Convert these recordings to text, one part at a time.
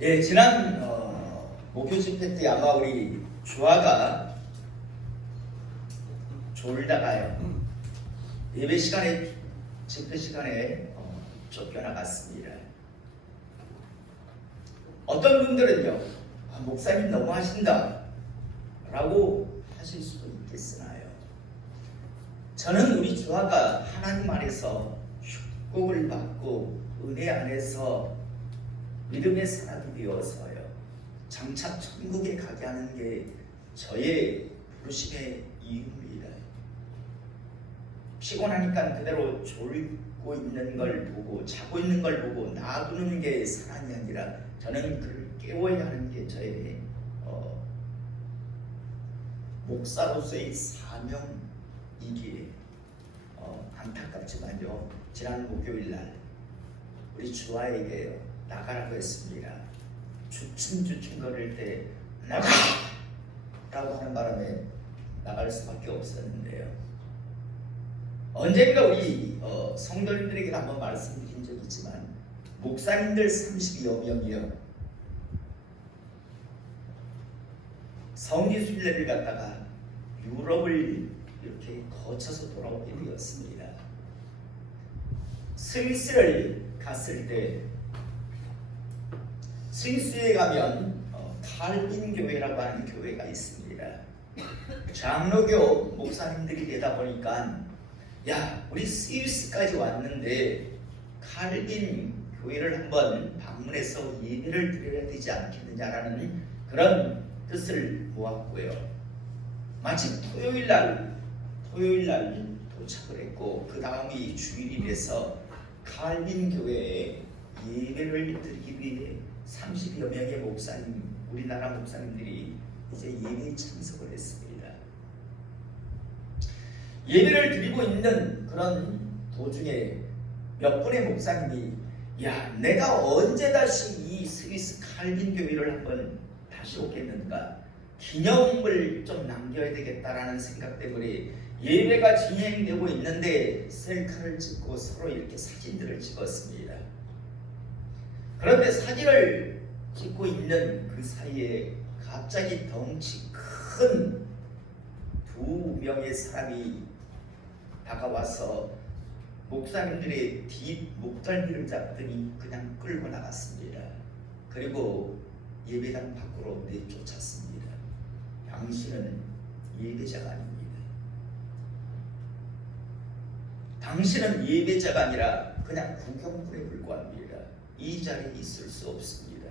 예, 지난 목요 집회 때 아마 우리 주아가 졸다가요 예배 시간에 집회 시간에 쫓겨나갔습니다. 어떤 분들은요, 목사님 너무 하신다 라고 하실 수도 있겠으나요, 저는 우리 주아가 하나님 안에서 축복을 받고 은혜 안에서 믿음의 사람이 되어서요 장차 천국에 가게 하는 게 저의 부르심의 이유입니다. 피곤하니까 그대로 졸고 있는 걸 보고 자고 있는 걸 보고 놔두는 게 사랑이 아니라 저는 그를 깨워야 하는 게 저의 목사로서의 사명이기에 안타깝지만요, 지난 목요일날 우리 주아에게 나가라고 했습니다. 주춤주춤 거릴 때 나가! 라고 하는 바람에 나갈 수밖에 없었는데요, 언젠가 우리 성도님들에게 한번 말씀드린 적이 있지만 목사님들 30여 명이요 성지순례를 갔다가 유럽을 이렇게 거쳐서 돌아오게 되었습니다. 스위스를 갔을 때 스위스에 가면 칼빈 교회라고 하는 교회가 있습니다. 장로교 목사님들이 되다 보니까 야, 우리 스위스까지 왔는데 칼빈 교회를 한번 방문해서 예배를 드려야 되지 않겠느냐라는 그런 뜻을 모았고요. 마침 토요일날 도착을 했고 그 다음이 주일이 돼서 칼빈 교회에 예배를 드리기 위해 30여 명의 목사님, 우리나라 목사님들이 이제 예배에 참석을 했습니다. 예배를 드리고 있는 그런 도중에 몇 분의 목사님이 야, 내가 언제 다시 이 스위스 칼빈 교회를 한번 다시 오겠는가, 기념을 좀 남겨야 되겠다라는 생각 때문에 예배가 진행되고 있는데 셀카를 찍고 서로 이렇게 사진들을 찍었습니다. 그런데 사진을 찍고 있는 그 사이에 갑자기 덩치 큰 두 명의 사람이 다가와서 목사님들의 뒷 목덜미를 잡더니 그냥 끌고 나갔습니다. 그리고 예배당 밖으로 내쫓았습니다. 당신은 예배자가 아닙니다. 당신은 예배자가 아니라 그냥 구경꾼에 불과합니다. 이 자리에 있을 수 없습니다.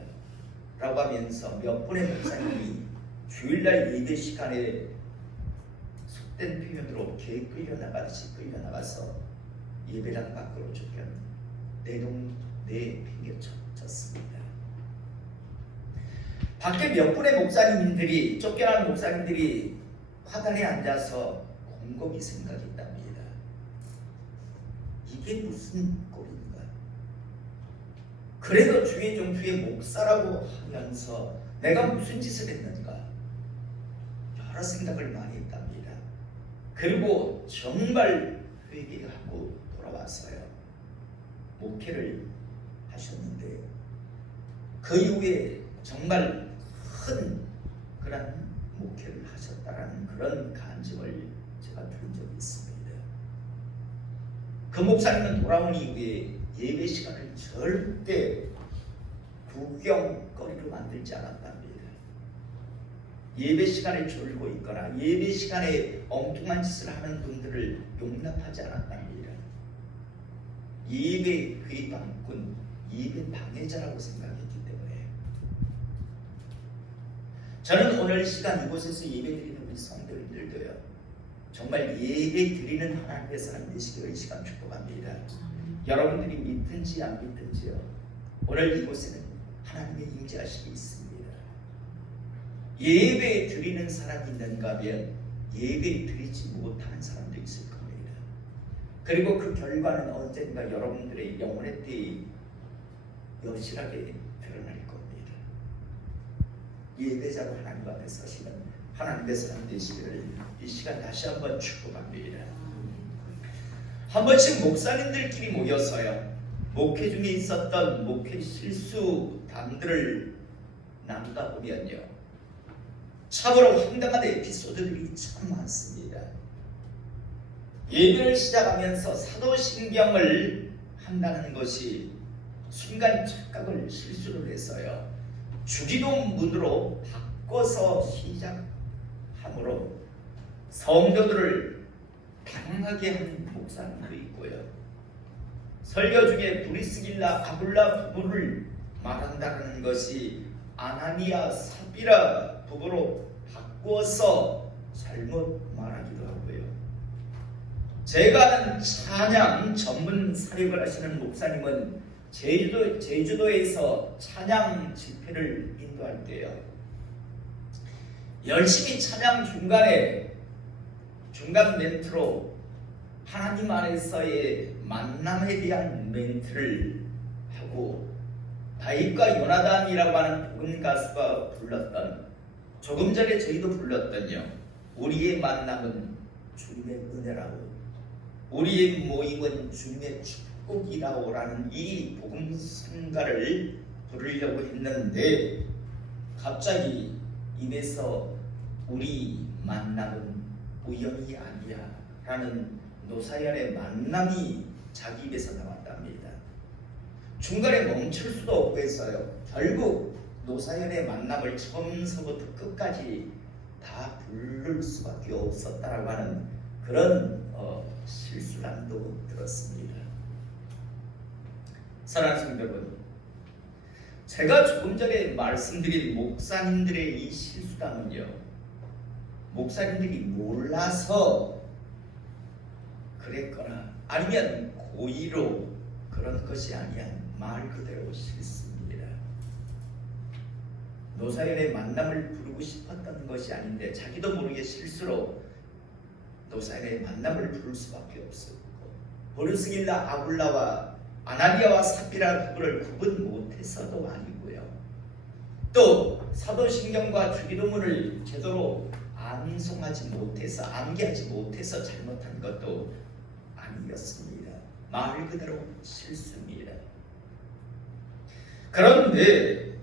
라고 하면서 몇 분의 목사님이 주일날 예배 시간에 속된 표현으로 개 끌려나가듯이 끌려나가서 예배당 밖으로 내팽개쳤습니다. 밖에 몇 분의 목사님들이, 쫓겨난 목사님들이 화단에 앉아서 곰곰이 생각했답니다. 이게 무슨 꼴인가? 그래도 주의 종주의 목사라고 하면서 내가 무슨 짓을 했는가? 여러 생각을 많이 했답니다. 그리고 정말 회개하고 돌아왔어요. 목회를 하셨는데 그 이후에 정말 큰 그런 목회를 하셨다라는 그런 간증을 제가 들은 적이 있습니다. 그 목사님은 돌아온 이후에 예배 시간을 절대 구경거리로 만들지 않았답니다. 예배 시간에 졸고 있거나 예배 시간에 엉뚱한 짓을 하는 분들을 용납하지 않았답니다. 예배 회방꾼, 예배 방해자라고 생각했기 때문에 저는 오늘 시간 이곳에서 예배 드리는 우리 성도님들도요 정말 예배 드리는 하나님의 사람 되시기를 이 시간 축복합니다. 여러분들이 믿든지 안 믿든지요, 오늘 이곳에는 하나님의 임재하심이 있습니다. 예배 드리는 사람이 있는가 하면 예배 드리지 못하는 사람도 있을 겁니다. 그리고 그 결과는 언젠가 여러분들의 영혼의 때에 여실하게 드러날 겁니다. 예배자로 하나님 앞에 서시는 하나님의 사람 되시기를 이 시간 다시 한번 축복합니다. 한 번씩 목사님들끼리 모여서요 목회 중에 있었던 목회 실수담들을 나누다 보면요, 참으로 황당한 에피소드들이 참 많습니다. 예배를 시작하면서 사도신경을 한다는 것이 순간 착각을 실수를 해서요, 주기도문으로 바꿔서 시작함으로 성도들을 당하게 한 목사님도 있고요, 설교 중에 브리스길라 아굴라 부부를 말한다는 것이 아나니아 삽비라 부부로 바꿔서 잘못 말하기도 하고요. 제가 아는 찬양 전문 사역을 하시는 목사님은 제주도에서 찬양 집회를 인도할 때요, 열심히 찬양 중간 멘트로 하나님 안에서의 만남에 대한 멘트를 하고, 다윗과 요나단이라고 하는 복음 가수가 불렀던, 조금 전에 저희도 불렀던요, 우리의 만남은 주님의 은혜라고, 우리의 모임은 주님의 축복이라고라는 이 복음 성가를 부르려고 했는데, 갑자기 입에서 우리 만남은 우연이 아니야 라는 노사연의 만남이 자기 입에서 나왔답니다. 중간에 멈출 수도 없고 해서요, 결국 노사연의 만남을 처음서부터 끝까지 다 부를 수밖에 없었다라고 하는 그런 실수담도 들었습니다. 사랑하는 성도 여러분, 제가 조금 전에 말씀드린 목사님들의 이 실수담은요, 목사님들이 몰라서 그랬거나 아니면 고의로 그런 것이 아니야 말 그대로 실수입니다. 노사연의 만남을 부르고 싶었던 것이 아닌데 자기도 모르게 실수로 노사연의 만남을 부를 수밖에 없었고, 브리스길라 아굴라와 아나니아와 삽비라 부부를 구분 못해서도 아니고요, 또 사도신경과 주기도문을 제대로 암송하지 못해서, 암기하지 못해서 잘못한 것도 아니었습니다. 말 그대로 실수입니다. 그런데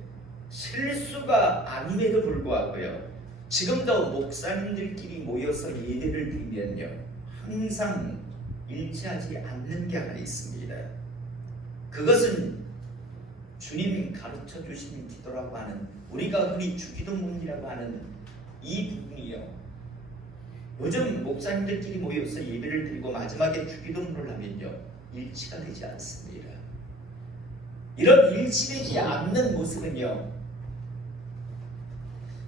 실수가 아님에도 불구하고요, 지금도 목사님들끼리 모여서 예배를 드리면요, 항상 일치하지 않는 게 하나 있습니다. 그것은 주님이 가르쳐 주신 기도라고 하는, 우리가 흔히 주기도문이라고 하는 이 부분이요, 요즘 목사님들끼리 모여서 예배를 드리고 마지막에 주기도문을 하면요, 일치가 되지 않습니다. 이런 일치되지 않는 모습은요,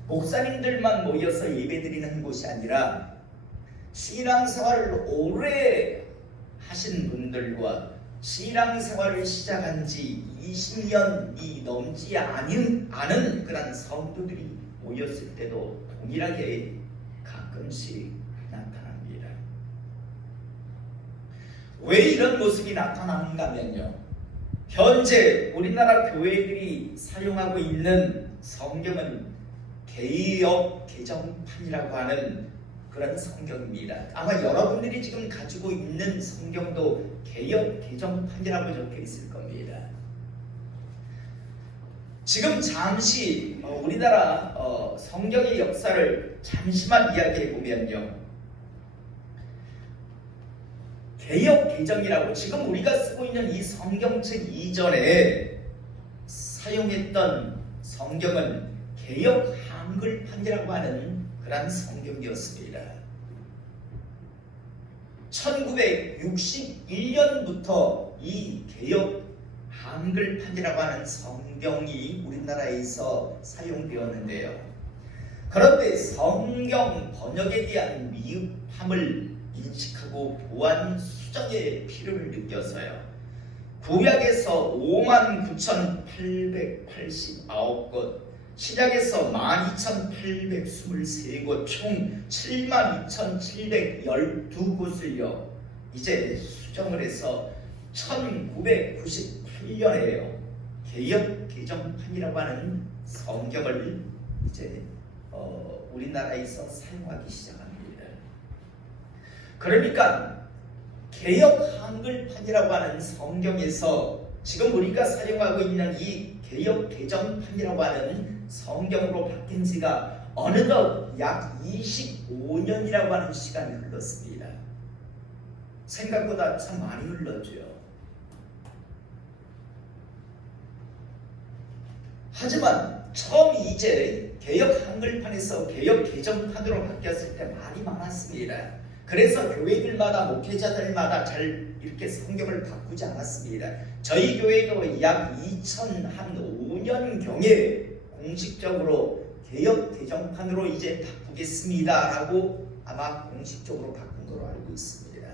목사님들만 모여서 예배드리는 곳이 아니라 신앙생활을 오래 하신 분들과 신앙생활을 시작한 지 20년이 넘지 않은 그런 성도들이 모였을 때도 동일하게 가끔씩 나타납니다. 왜 이런 모습이 나타나는가 하면요, 현재 우리나라 교회들이 사용하고 있는 성경은 개역 개정판이라고 하는 그런 성경입니다. 아마 여러분들이 지금 가지고 있는 성경도 개역 개정판이라고 적혀 있을 겁니다. 지금 잠시 우리나라 성경의 역사를 잠시만 이야기해 보면요, 개역 개정이라고 지금 우리가 쓰고 있는 이 성경책 이전에 사용했던 성경은 개역 한글판이라고 하는 그런 성경이었습니다. 1961년부터 이 개역 한글판이라고 하는 성경이 우리나라에서 사용되었는데요, 그런데 성경 번역에 대한 미흡함을 인식하고 보완 수정의 필요를 느껴서요, 구약에서 59,889곳, 신약에서 12,823곳, 총 72,712곳을요 이제 수정을 해서 1998년에요 개역 개정판이라고 하는 성경을 이제 우리나라에서 사용하기 시작합니다. 그러니까 개역 한글판이라고 하는 성경에서 지금 우리가 사용하고 있는 이 개역 개정판이라고 하는 성경으로 바뀐 지가 어느덧 약 25년이라고 하는 시간이 흘렀습니다. 생각보다 참 많이 흘렀죠. 하지만 처음 이제 개역 한글판에서 개역 개정판으로 바뀌었을 때 말이 많았습니다. 그래서 교회들마다 목회자들마다 잘 이렇게 성경을 바꾸지 않았습니다. 저희 교회도 약 2005년경에 공식적으로 개역 개정판으로 이제 바꾸겠습니다라고 아마 공식적으로 바꾼 걸로 알고 있습니다.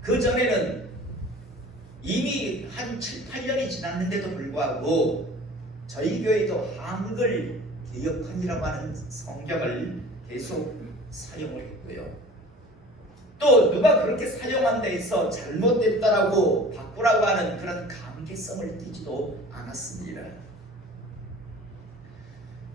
그 전에는 이미 한 7, 8년이 지났는데도 불구하고 저희 교회도 한글 개역판이라고 하는 성경을 계속 사용을 했고요. 또 누가 그렇게 사용한 데 있어 잘못됐다라고 바꾸라고 하는 그런 감개성을 띠지도 않았습니다.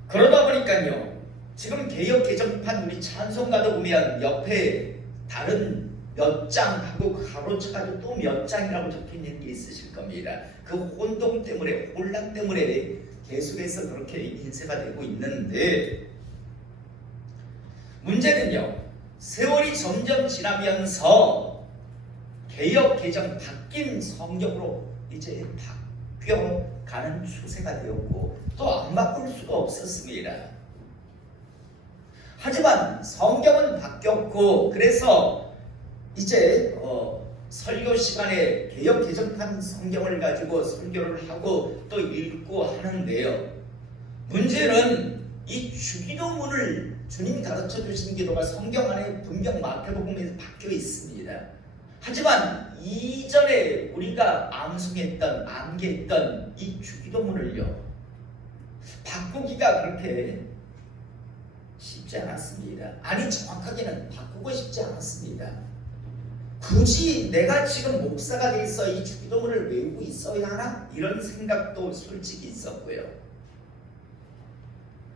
그러다 보니까요, 지금 개역 개정판 우리 찬송가도 보면 옆에 다른 몇 장하고 가로쳐가지고 또 몇 장이라고 적혀있는 게 있으실 겁니다. 그 혼동 때문에, 혼란 때문에 계속해서 그렇게 인쇄가 되고 있는데, 문제는요, 세월이 점점 지나면서 개역 개정 바뀐 성경으로 이제 바뀌어가는 추세가 되었고 또 안 바꿀 수가 없었습니다. 하지만 성경은 바뀌었고 그래서 이제 설교 시간에 개역 개정판 성경을 가지고 설교를 하고 또 읽고 하는데요. 문제는 이 주기도문을 주님이 가르쳐 주신 기도가 성경 안에 분명 마태복음에서 바뀌어 있습니다. 하지만 이전에 우리가 암송했던, 암기했던 이 주기도문을요, 바꾸기가 그렇게 쉽지 않았습니다. 아니, 정확하게는 바꾸고 싶지 않았습니다. 굳이 내가 지금 목사가 돼 있어 이 주기도문을 외우고 있어야 하나? 이런 생각도 솔직히 있었고요.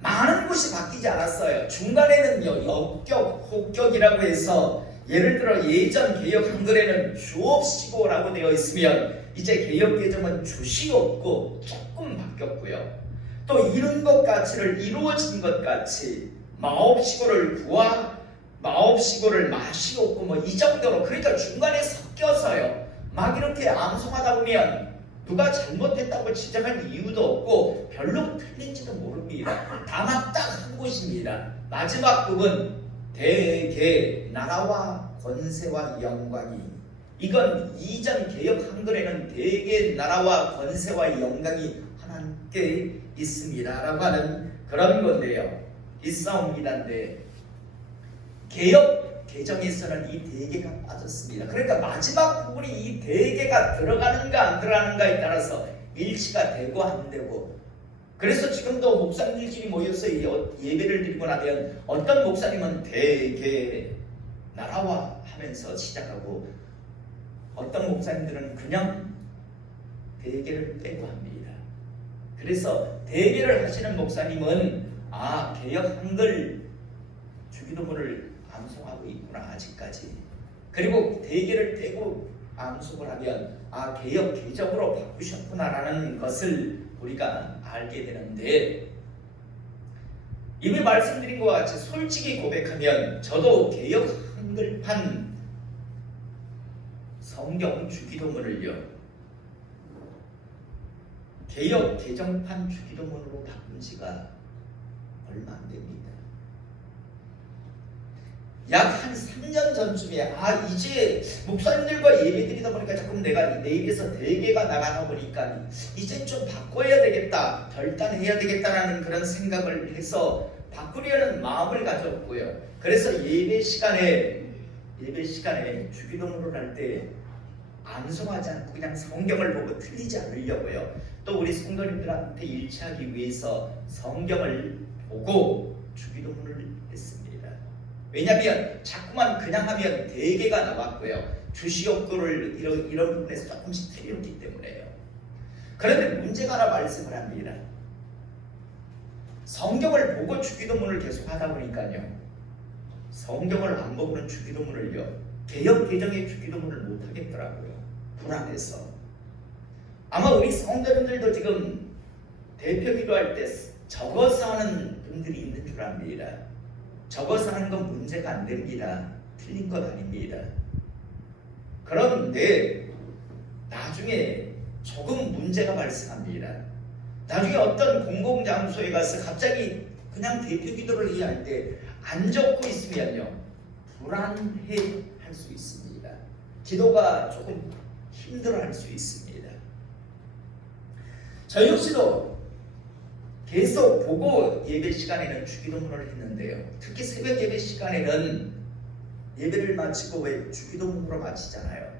많은 곳이 바뀌지 않았어요. 중간에는요, 역격, 혹격이라고 해서 예를 들어 예전 개역 한글에는 주옵시고라고 되어 있으면 이제 개역 개정은 주시옵고 조금 바뀌었고요. 또 이룬 것 같이를 이루어진 것 같이 마옵시고를 구하, 마옵시고를 마시옵고 뭐 이 정도로, 그러니까 중간에 섞여서요. 막 이렇게 암송하다 보면 누가 잘못했다고 지적할 이유도 없고 별로 틀린지도 모릅니다. 다만 딱 한 곳입니다. 마지막 부분, 대개 나라와 권세와 영광이, 이건 이전 개역 한글에는 대개 나라와 권세와 영광이 하나님께 있습니다 라고 하는 그런 건데요, 있사옵니다인데 개역 개정에서는 이 대개가 빠졌습니다. 그러니까 마지막 부분이 이 대개가 들어가는가 안 들어가는가에 따라서 일치가 되고 안 되고, 그래서 지금도 목사님들끼리 모여서 예배를 드리고 나면 어떤 목사님은 대개 나라와 하면서 시작하고 어떤 목사님들은 그냥 대개를 빼고 합니다. 그래서 대개를 하시는 목사님은 개역 한글 주기도문을 암송하고 있구나 아직까지. 그리고 대개를 떼고 암송을 하면 개역 개정으로 바꾸셨구나라는 것을 우리가 알게 되는데, 이미 말씀드린 것과 같이 솔직히 고백하면 저도 개역 한글판 성경 주기도문을요, 개역 개정판 주기도문으로 바꾼 지가 얼마 안 됩니다. 약 한 3년 전쯤에 이제 목사님들과 예배드리다 보니까 자꾸 내가 내 입에서 대개가 나가다 보니까 이제 좀 바꿔야 되겠다, 결단해야 되겠다라는 그런 생각을 해서 바꾸려는 마음을 가졌고요. 그래서 예배 시간에 주기도문을 할 때 암송하지 않고 그냥 성경을 보고 틀리지 않으려고요. 또 우리 성도님들한테 일치하기 위해서 성경을 보고 주기도문을 했습니다. 왜냐하면 자꾸만 그냥 하면 대개가 나왔고요. 주시옵고를 이런 부분에서 조금씩 틀렸기 때문에요. 그런데 문제가 하나 말씀을 합니다. 성경을 보고 주기도문을 계속 하다 보니까요, 성경을 안 보고는 주기도문을요, 개역 개정의 주기도문을 못 하겠더라고요. 불안해서. 아마 우리 성도님들도 지금 대표 기도할 때 적어서 하는 분들이 있는 줄 압니다. 적어서 하는 건 문제가 안 됩니다. 틀린 것 아닙니다. 그런데 나중에 조금 문제가 발생합니다. 나중에 어떤 공공장소에 가서 갑자기 그냥 대표 기도를 해야 할 때 안 적고 있으면요, 불안해 할 수 있습니다. 기도가 조금 힘들어 할 수 있습니다. 저 역시도 계속 보고 예배 시간에는 주기도문을 했는데요. 특히 새벽 예배 시간에는 예배를 마치고 왜 주기도문으로 마치잖아요.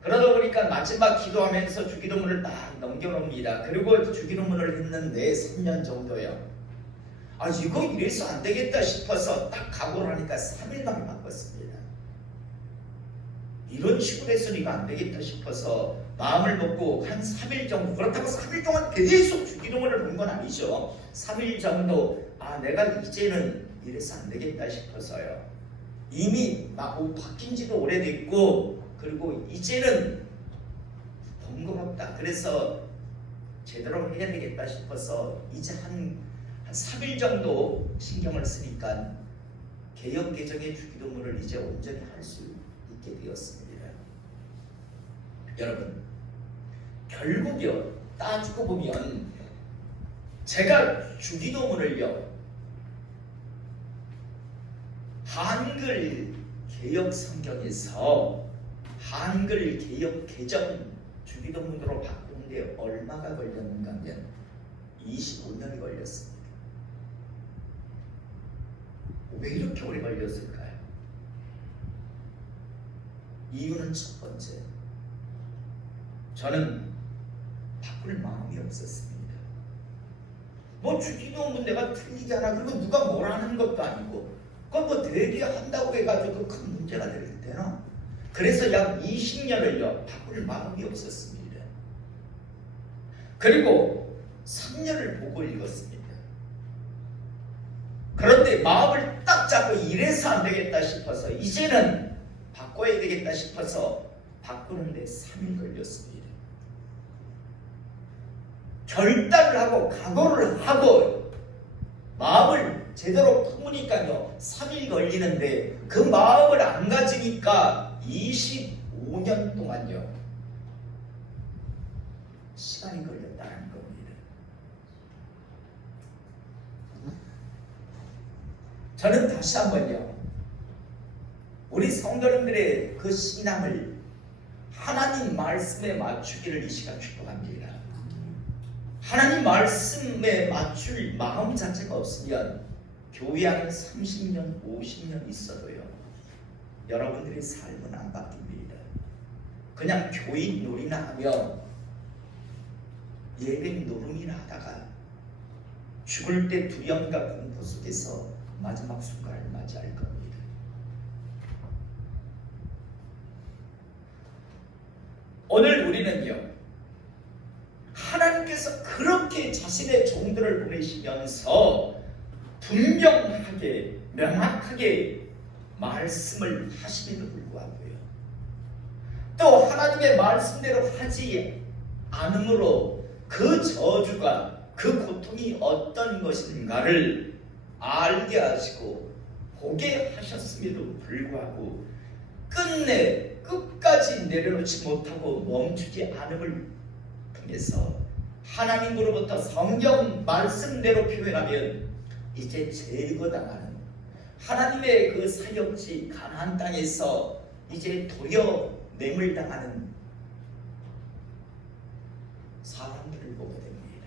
그러다 보니까 마지막 기도하면서 주기도문을 딱 넘겨놓습니다. 그리고 주기도문을 했는데 3년 정도요. 이거 이래서 안 되겠다 싶어서 딱 각오를 하니까 3일 만에 바꿨습니다. 이런 식으로 해서는 이거 안 되겠다 싶어서 마음을 먹고 한 3일 정도, 그렇다고 3일 동안 계속 주기도문을 본 건 아니죠. 3일 정도 내가 이제는 이래서 안 되겠다 싶어서요. 이미 바뀐 지도 오래됐고 그리고 이제는 번거롭다. 그래서 제대로 해야 되겠다 싶어서 이제 한 3일 정도 신경을 쓰니까 개역 개정의 주기도문을 이제 온전히 할 수 있게 되었습니다. 여러분, 결국요 따지고 보면 제가 주기도문을요 한글 개역 성경에서 한글 개역 개정 주기도문으로 바꾸는데 얼마가 걸렸는가 하면 25년이 걸렸습니다. 왜 이렇게 오래 걸렸을까요? 이유는 첫 번째, 저는 바꿀 마음이 없었습니다. 주기도문 내가 틀리게 하나, 그리고 누가 뭐라는 것도 아니고 그건 되게 한다고 해가지고 큰 문제가 될 때나. 그래서 약 20년을요 바꿀 마음이 없었습니다. 그리고 3년을 보고 읽었습니다. 그런데 마음을 딱 잡고 이래서 안 되겠다 싶어서 이제는 바꿔야 되겠다 싶어서 바꾸는데 3일 걸렸습니다. 결단을 하고 각오를 하고 마음을 제대로 품으니까요 3일 걸리는데 그 마음을 안 가지니까 25년 동안요 시간이 걸렸다는 겁니다. 저는 다시 한번요 우리 성도님들의 그 신앙을 하나님 말씀에 맞추기를 이 시간 축복합니다. 하나님 말씀에 맞출 마음 자체가 없으면 교회 안에 30년, 50년 있어도요 여러분들의 삶은 안 바뀝니다. 그냥 교인 놀이나 하며 예배 노름이나 하다가 죽을 때 두려움과 공포 속에서 마지막 순간을 맞이할 겁니다. 오늘 우리는요 하나님께서 그렇게 자신의 종들을 보내시면서 분명하게 명확하게 말씀을 하심에도 불구하고요 또 하나님의 말씀대로 하지 않으므로 그 저주가 그 고통이 어떤 것인가를 알게 하시고 보게 하셨음에도 불구하고 끝까지 내려놓지 못하고 멈추지 않음을 통해서 하나님으로부터 성경 말씀대로 표현하면 이제 제거당하는 하나님의 그 사역지 가나안 땅에서 이제 도려 매물당하는 사람들을 보게 됩니다.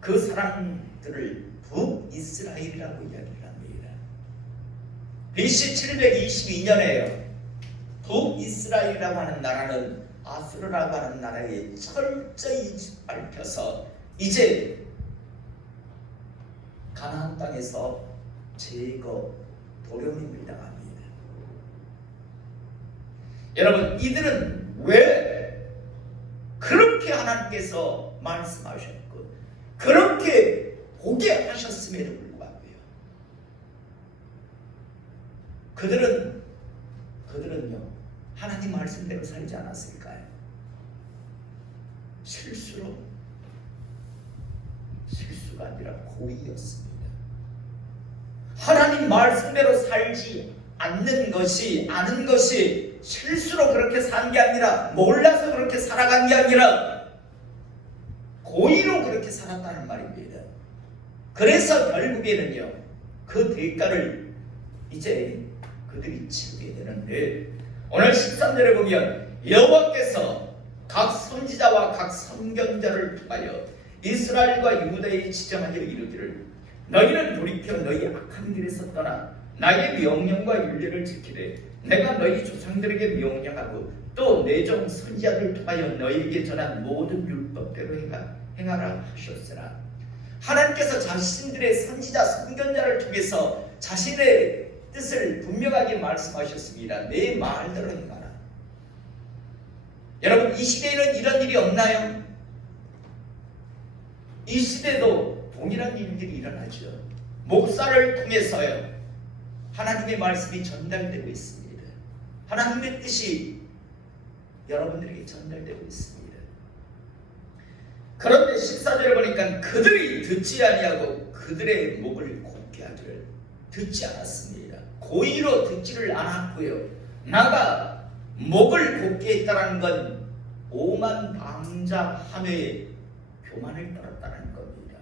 그 사람들을 북이스라엘이라고 이야기를 합니다. BC 722년에요. 북이스라엘이라고 하는 나라는 아수르라고 하는 나라에 철저히 짓밟혀서 이제 가나안 땅에서 제거 도련님을 당합니다. 여러분 이들은 왜 그렇게 하나님께서 말씀하셨고 그렇게 보게 하셨음에도 불구하고요 그들은요 하나님 말씀대로 살지 않았을까요? 실수가 아니라 고의였습니다. 하나님 말씀대로 살지 않는 것이 실수로 그렇게 산 게 아니라, 몰라서 그렇게 살아간 게 아니라 고의로 그렇게 살았다는 말입니다. 그래서 결국에는요, 그 대가를 이제 그들이 치르게 되는데, 오늘 13절에 보면 여호와께서 각 선지자와 각 선견자를 통하여 이스라엘과 유다에 지정하여 이르기를, 너희는 돌이켜 너희 악한 길에서 떠나 나의 명령과 율례를 지키되 내가 너희 조상들에게 명령하고 또 내 종 선지자를 통하여 너희에게 전한 모든 율법대로 행하라 하셨으나, 하나님께서 자신들의 선지자 선견자를 통해서 자신의 뜻을 분명하게 말씀하셨습니다. 내 말대로 행하라. 여러분, 이 시대에는 이런 일이 없나요? 이 시대도 동일한 일들이 일어나죠. 목사를 통해서요, 하나님의 말씀이 전달되고 있습니다. 하나님의 뜻이 여러분들에게 전달되고 있습니다. 그런데 14절에 보니까 그들이 듣지 아니하고 그들의 목을 곱게 하기를, 듣지 않았습니다. 고의로 듣지를 않았고요, 나가 목을 곱게 했다는 건 오만방자함의 교만을 떨었다는 겁니다.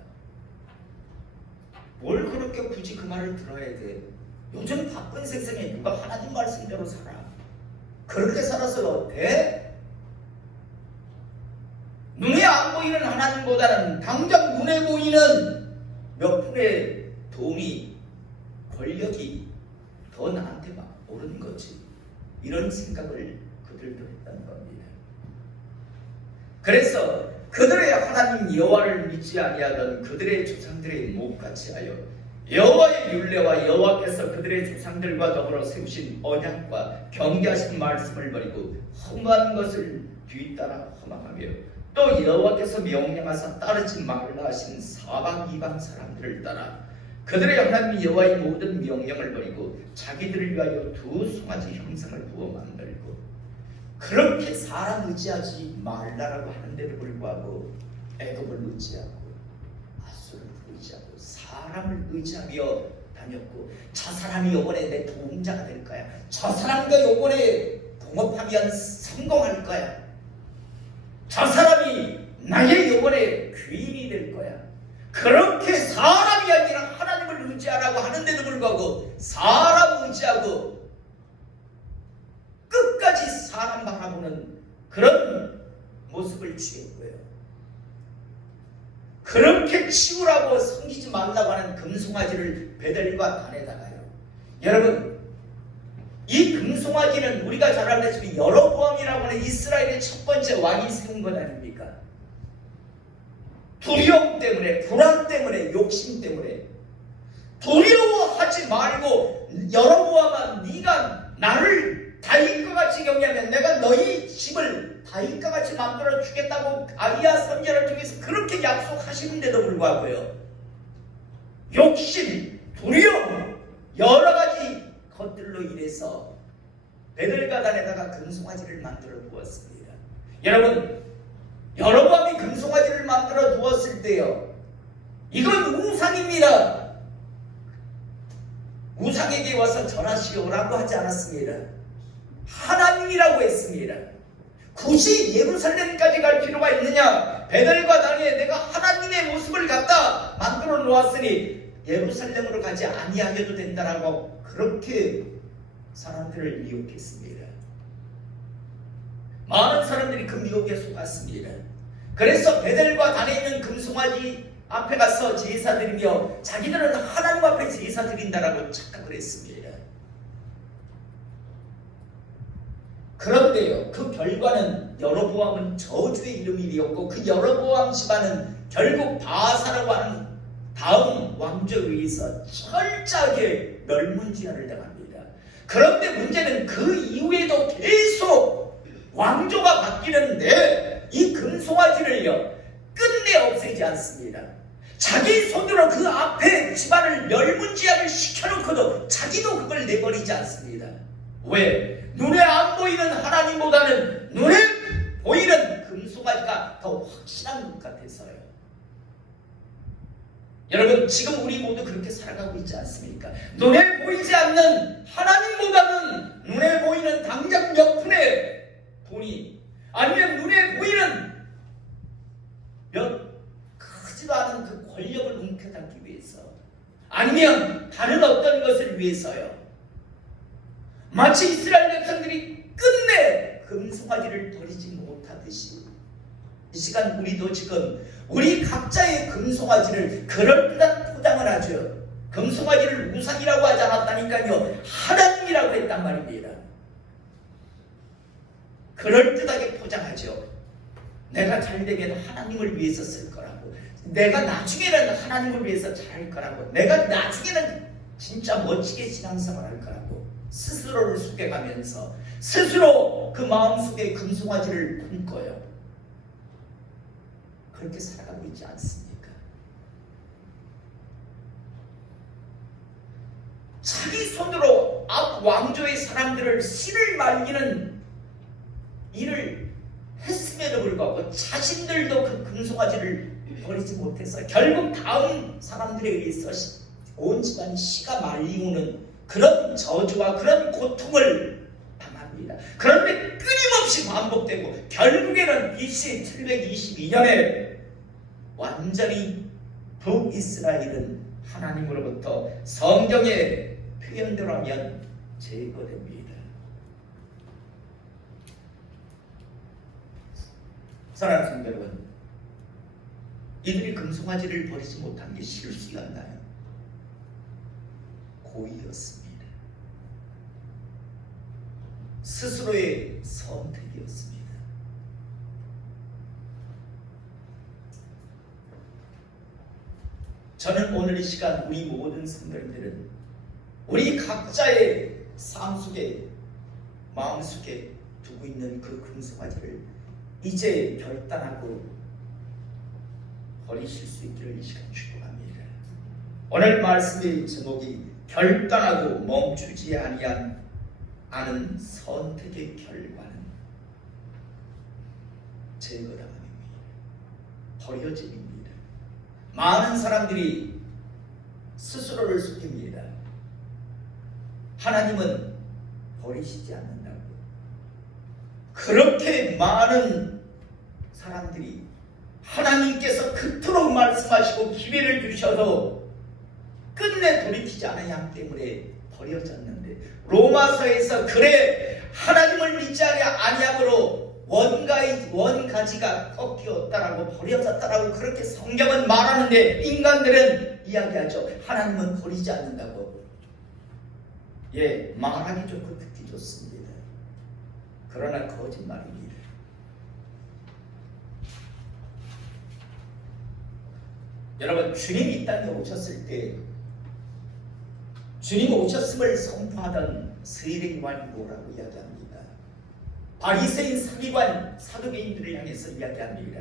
뭘 그렇게 굳이 그 말을 들어야 돼? 요즘 바쁜 세상에 누가 하나님 말씀대로 살아? 그렇게 살아서 돼? 눈에 안 보이는 하나님보다는 당장 눈에 보이는 몇 푼의 돈이, 권력이 더 나한테 막 오른 거지. 이런 생각을 그들도 했다는 겁니다. 그래서 그들의 하나님 여호와를 믿지 아니하던 그들의 조상들의 목같이 하여 여호와의 율례와 여호와께서 그들의 조상들과 더불어 세우신 언약과 경계하신 말씀을 버리고 험한 것을 뒤따라 허망하며, 또 여호와께서 명령하사 따르지 말라 하신 사방 이방 사람들을 따라 그들의 하나님 여호와의 모든 명령을 버리고 자기들을 위하여 두 송아지 형상을 부어 만들고, 그렇게 사람 의지하지 말라라고 하는데도 불구하고 애굽을 의지하고 아수를 의지하고 사람을 의지하며 다녔고, 저 사람이 요번에 내 도움자가 될 거야, 저 사람과 요번에 동업하면 성공할 거야, 저 사람이 나의 요번에 귀인이 될 거야, 그렇게 사람이 아니라 하나님을 의지하라고 하는데도 불구하고 사람 의지하고 끝까지 사람 바라보는 그런 모습을 취했고요, 그렇게 치우라고 섬기지 말라고 하는 금송아지를 베델과 단에다가요. 여러분, 이 금송아지는 우리가 잘 알다시피 여로보암이라고 하는 이스라엘의 첫 번째 왕이 세운 것 아닙니까? 두려움 때문에, 불안 때문에, 욕심 때문에. 두려워하지 말고, 여로보암아, 네가 나를 다윗과 같이 경외하면 내가 너희 집을 다윗과 같이 만들어 주겠다고 아비야 선지자를 통해서 그렇게 약속하시는데도 불구하고요, 욕심, 두려움, 여러 가지 것들로 인해서 베들가단에다가 금송아지를 만들어 두었습니다. 여러분, 여로보암이 금송아지를 만들어 두었을 때요, 이건 우상입니다. 우상에게 와서 절하시오라고 하지 않았습니다. 하나님이라고 했습니다. 굳이 예루살렘까지 갈 필요가 있느냐? 베델과 단에 내가 하나님의 모습을 갖다 만들어 놓았으니 예루살렘으로 가지 아니하게도 된다라고 그렇게 사람들을 미혹했습니다. 많은 사람들이 그 미혹에 속았습니다. 그래서 베델과 단에 있는 금송아지 앞에 가서 제사 드리며 자기들은 하나님 앞에 제사 드린다라고 착각을 했습니다. 그런데요, 그 결과는 여로보암은 저주의 이름이 되었고, 그 여로보암 집안은 결국 바아사라고 하는 다음 왕조에 의해서 철저하게 멸문지화를 당합니다. 그런데 문제는 그 이후에도 계속 왕조가 바뀌는데 이 금송아지를요 끝내 없애지 않습니다. 자기 손으로 그 앞에 집안을 멸문지화를 시켜놓고도 자기도 그걸 내버리지 않습니다. 왜? 눈에 안 보이는 하나님보다는 눈에 보이는 금송아지가 더 확실한 것 같아서요. 여러분, 지금 우리 모두 그렇게 살아가고 있지 않습니까? 눈에 보이지 않는 하나님보다는 눈에 보이는 당장 옆에 돈이, 아니면 눈에 보이는 몇 크지도 않은 그 권력을 움켜잡기 위해서, 아니면 다른 어떤 것을 위해서요. 마치 이스라엘 백성들이 끝내 금송아지를 버리지 못하듯이 이 시간 우리도 지금 우리 각자의 금송아지를 그럴듯한 포장을 하죠. 금송아지를 우상이라고 하지 않았다니까요. 하나님이라고 했단 말입니다. 그럴듯하게 포장하죠. 내가 잘되면 하나님을 위해서 쓸 거라고, 내가 나중에는 하나님을 위해서 잘할 거라고, 내가 나중에는 진짜 멋지게 신앙생활 할 거라고 스스로를 속여가면서 스스로 그 마음속에 금송아지를 품고요. 그렇게 살아가고 있지 않습니까? 자기 손으로 앞 왕조의 사람들을 씨를 말리는 일을 했음에도 불구하고 자신들도 그 금송아지를 버리지 못해서 결국 다음 사람들에 의해서 온 집안이 씨가 말리우는 그런 저주와 그런 고통을 당합니다. 그런데 끊임없이 반복되고 결국에는 BC 722년에 완전히 북이스라엘은 하나님으로부터 성경의 표현대로 하면 제거됩니다. 사랑하는 성도 여러분, 이들이 금송아지를 버리지 못한 게 실수였나요? 고의였습니다. 스스로의 선택이었습니다. 저는 오늘 이 시간 우리 모든 성도님들은 우리 각자의 삶 속에, 마음 속에 두고 있는 그 금송아지를 이제 결단하고 버리실 수 있기를 이 시간 축복합니다. 오늘 말씀의 제목이 결단하고 멈추지 아니한 않은 선택의 결과는 제거당함입니다. 버려짐입니다. 많은 사람들이 스스로를 속입니다. 하나님은 버리시지 않는다고. 그렇게 많은 사람들이 하나님께서 그토록 말씀하시고 기회를 주셔도 끝내 돌이키지 않아야 때문에 버려졌는데, 로마서에서 그래 하나님을 믿지 아니함으로 원가지가 꺾였다라고 버려졌다라고 그렇게 성경은 말하는데 인간들은 이야기하죠. 하나님은 버리지 않는다고. 예, 말하기 좋고 듣기 좋습니다. 그러나 거짓말입니다. 여러분, 주님이 이 땅에 오셨을 때 주님 오셨음을 선포하던 세례요한이 뭐라고 이야기합니다. 바리새인, 서기관, 사두개인들을 향해서 이야기합니다.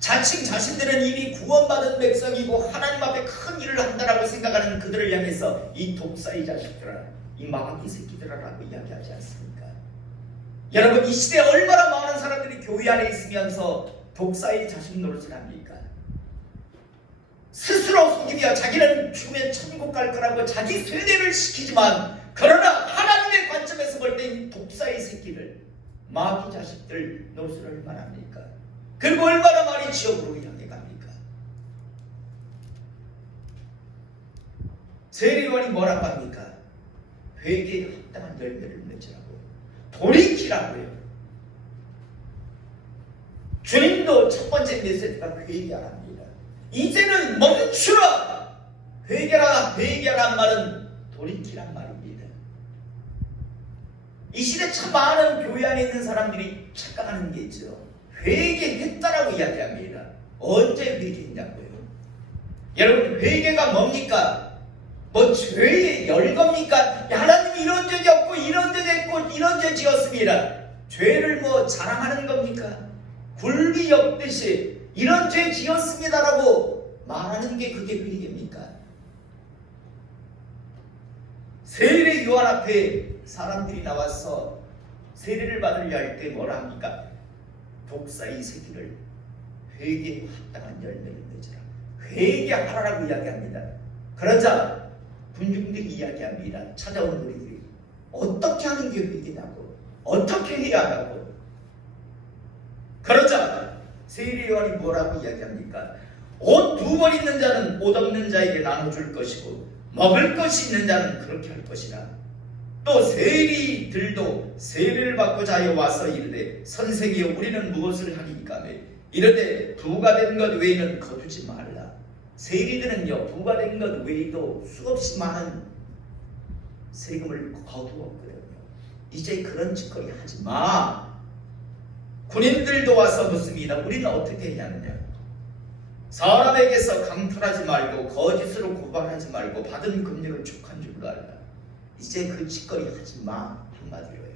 자칭 자신들은 이미 구원받은 백성이고 하나님 앞에 큰 일을 한다라고 생각하는 그들을 향해서 이 독사의 자식들아, 이 마귀 새끼들아라고 이야기하지 않습니까? 여러분, 이 시대에 얼마나 많은 사람들이 교회 안에 있으면서 독사의 자식 노릇을 합니까? 스스로 속이며 자기는 죽으면 천국 갈 거라고 자기 세뇌를 시키지만, 그러나 하나님의 관점에서 볼 때 이 독사의 새끼를, 마귀 자식들 노릇을 얼마나 합니까? 그리고 얼마나 많이 지옥으로 향해 갑니까? 세례요한이 뭐라고 합니까? 회개에 합당한 열매를 맺으라고, 돌이키라고요. 주님도 첫 번째 메시지가 회개하랍니다. 이제는 멈추라! 회개하란 말은 돌이키란 말입니다. 이 시대 참 많은 교회 안에 있는 사람들이 착각하는 게 있죠. 회개했다라고 이야기합니다. 언제 회개했냐고요? 여러분, 회개가 뭡니까? 뭐 죄의 열겁니까? 하나님이 이런 죄 졌고 이런 죄 됐고 이런 죄 지었습니다. 죄를 뭐 자랑하는 겁니까? 굴비 엮듯이 이런 죄 지었습니다라고 말하는 게 그게 회개입니까? 세례 요한 앞에 사람들이 나와서 세례를 받으려 할 때 뭐라 합니까? 독사 이 새끼를 회개에 합당한 열매를 맺으라. 회개하라라고 이야기합니다. 그러자 군중들이 이야기합니다. 찾아오는 우리들이 어떻게 하는 게 회개냐고, 어떻게 해야 하냐고. 그러자 세례 요한이 뭐라고 이야기합니까? 옷 2벌 있는 자는 옷 없는 자에게 나눠줄 것이고 먹을 것이 있는 자는 그렇게 할 것이라. 또 세리들도 세례를 받고자 하여 와서 이르되 선생이여 우리는 무엇을 하리이까 하매 이르되 부과된 것 외에는 거두지 말라. 세리들은요 부과된 것 외에도 수없이 많은 세금을 거두었거든요. 이제 그런 짓거리 하지 마. 군인들도 와서 묻습니다. 우리는 어떻게 해야 하느냐? 사람에게서 강탈하지 말고 거짓으로 고발하지 말고 받은 금리를 족한 줄 알라. 이제 그 짓거리 하지 마 한마디로요.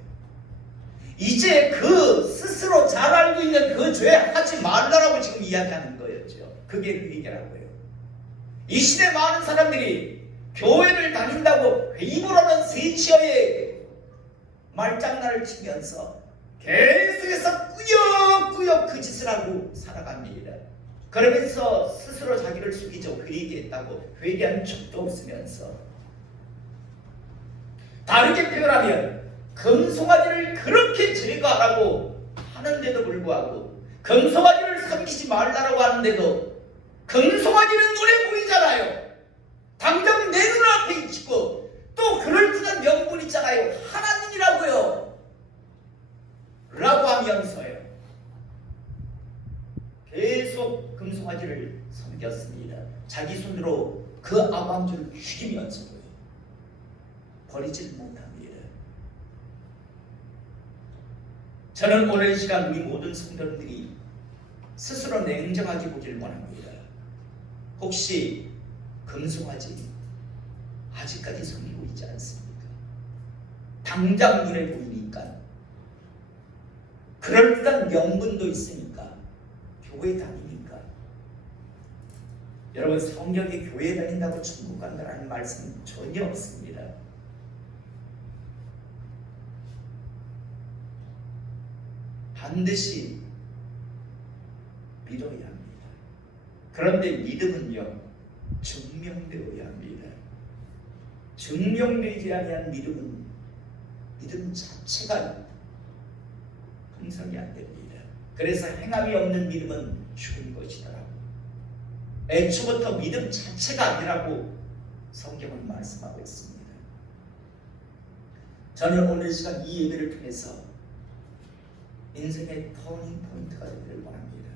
이제 그 스스로 잘 알고 있는 그 죄 하지 말라라고 지금 이야기하는 거였죠. 그게 회개라고요. 이 시대 많은 사람들이 교회를 다닌다고 입으로는 세치어의 말장난을 치면서 계속해서 꾸역꾸역 그 짓을 하고 살아갑니다. 그러면서 스스로 자기를 속이죠. 회개했다고 회개한 적도 없으면서. 다르게 표현하면 금송아지를 그렇게 제거하라고 하는데도 불구하고 금송아지를 섬기지 말라고 하는데도 금송아지는 눈에 보이잖아요. 당장 내 눈앞에 있고 또 그럴듯한 명분 있잖아요. 하나님이라고요 라고 하면서요 계속 금송아지를 섬겼습니다. 자기 손으로 그 아밤주를 죽이면서도요 버리질 못합니다. 저는 오늘 이 시간 우리 모든 성도들이 스스로 냉정하게 보길 원합니다. 혹시 금송아지 아직까지 섬기고 있지 않습니까? 당장 눈에 보이니까 그럴듯한 명분도 있으니까 교회 다니니까. 여러분 성경에 교회 다닌다고 천국 간다라는 말씀 전혀 없습니다. 반드시 믿어야 합니다. 그런데 믿음은요 증명되어야 합니다. 증명되지 아니한 믿음은 믿음 자체가 형성이 안 됩니다. 그래서 행함이 없는 믿음은 죽은 것이더라고. 애초부터 믿음 자체가 아니라고 성경은 말씀하고 있습니다. 저는 오늘 시간 이 예배를 통해서 인생의 터닝 포인트가 되기를 원합니다.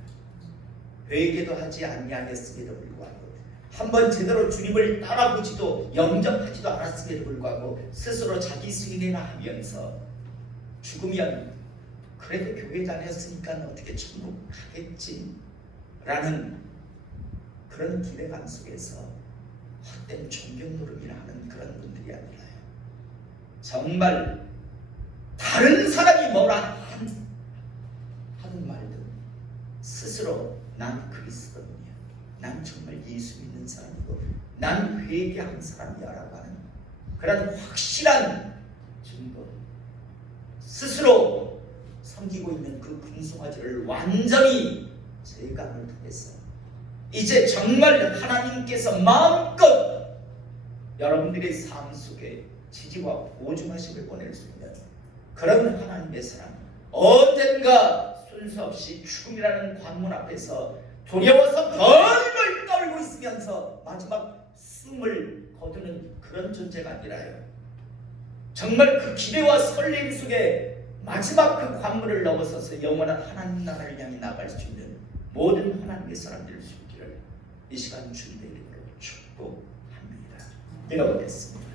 회개도 하지 아니하였음에도 불구하고 한번 제대로 주님을 따라보지도 영접하지도 않았음에도 불구하고 스스로 자기 승인이나 하면서 죽으면 그래도 교회 다녔으니까 어떻게 천국 가겠지 라는 그런 기대감 속에서 헛된 존경 노름이나 하는 그런 분들이 아니라요. 정말 다른 사람이 뭐라 하든 말든 스스로 난 그리스도인이야, 난 정말 예수 믿는 사람이고 난 회개한 사람이야 라고 하는 그런 확실한 증거, 스스로 섬기고 있는 그 금송아지를 완전히 제감을 통해서 이제 정말 하나님께서 마음껏 여러분들의 삶 속에 지지와 보증하심을 보낼 수 있는 그런 하나님의 사람, 언젠가 순서 없이 죽음이라는 관문 앞에서 두려워서 벌벌 떨고 있으면서 마지막 숨을 거두는 그런 존재가 아니라요. 정말 그 기대와 설렘 속에 마지막 그 관문을 넘어서서 영원한 하나님 나라를 향해 나갈 수 있는 모든 하나님의 사람들을 수 있기를 이 시간 주님의 이름으로 축복합니다. 기도하겠습니다.